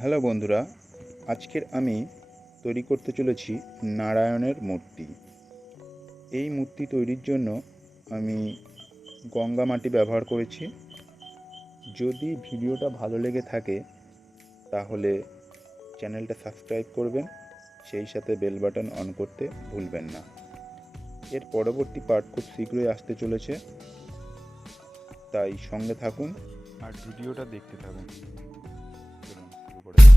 Hello বন্ধুরা, আজকের আমি তৈরি করতে চলেছি নারায়ণের মূর্তি। এই মূর্তি তৈরির জন্য আমি গঙ্গা মাটি ব্যবহার করেছি। যদি ভিডিওটা ভালো লেগে থাকে তাহলে চ্যানেলটা সাবস্ক্রাইব করবেন, সেই সাথে বেল বাটন অন করতে ভুলবেন না। এর পরবর্তী পার্ট খুব শীঘ্রই আসতে চলেছে, তাই সঙ্গে থাকুন আর ভিডিওটা দেখতে থাকুন। চলুন শুরু করা যাক।